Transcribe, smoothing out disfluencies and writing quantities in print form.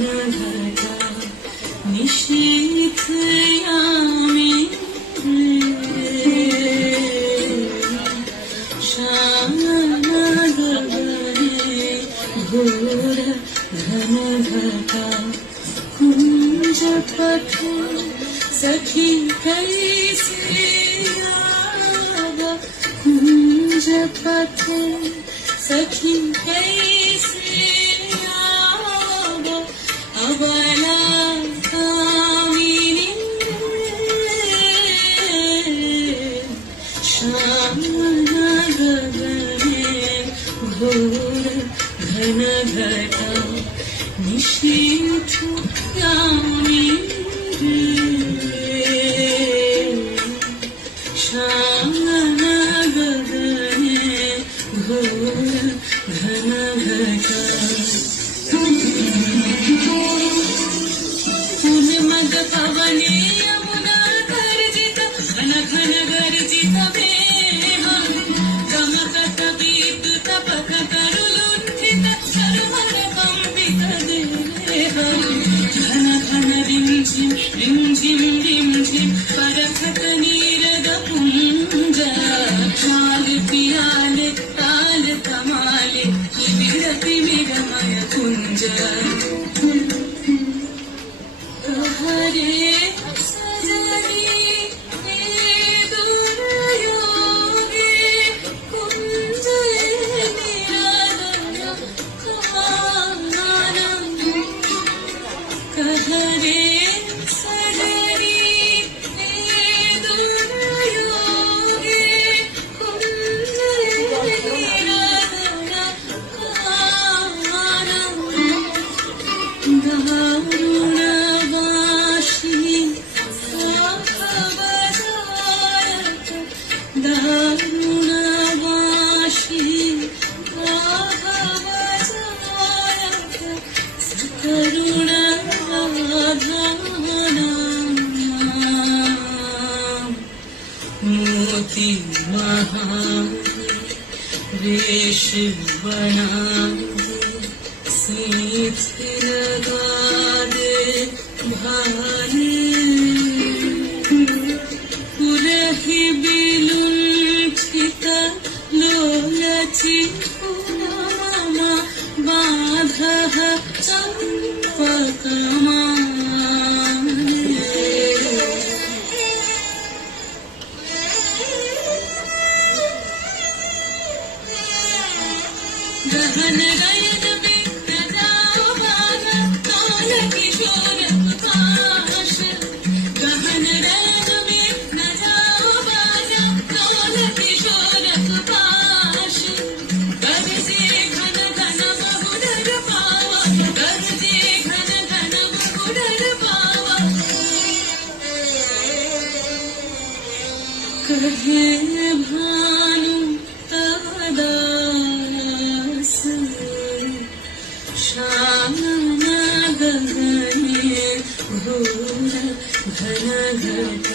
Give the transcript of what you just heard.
घनघटा निशीथ यामी श्यामगगने घोर घनघटा कुंज पथे सखी कैसे आवा कुंज पथे सखी कैसे आवा अबला कामिनी श्यामगगने घोर घनघटा निशीथ यामी श्यामगगने घोर घनघटा उन्मद पवने यमुना गर्जित घन घन गर्जित मेघा गमकत विद्युत पकत रुलुण्ठित सर्वर कंपित देहा घन घन रिंझिम रिंझिम रिंझिम परखत नीरद पुंज चाल पियाले ताल कमाले विरति विरमय कुंज हरे सजनी दुर्योगे कुंज निरादन कानन कहरे सजनी दुर्योगे कुंज निरादन कानन दारुणवाशी काकबजायत दारुणवाशी काकबजायत सकरुणधाना मोती महा रेश बना सीथ लगा दे भाले पुरहि बिलुंठित लोलची पुनामा बाधः चंपकमाने गहन गयन में न जाओ बाना कौन किशोर पाश गहन गयन में न जाओ बाना कौन किशोर पाश गरजे घन घन बहुडर पावा गरजे घन घन बहुडर पावा कहे भानु तवदास श्यामगगने घोर घनघटा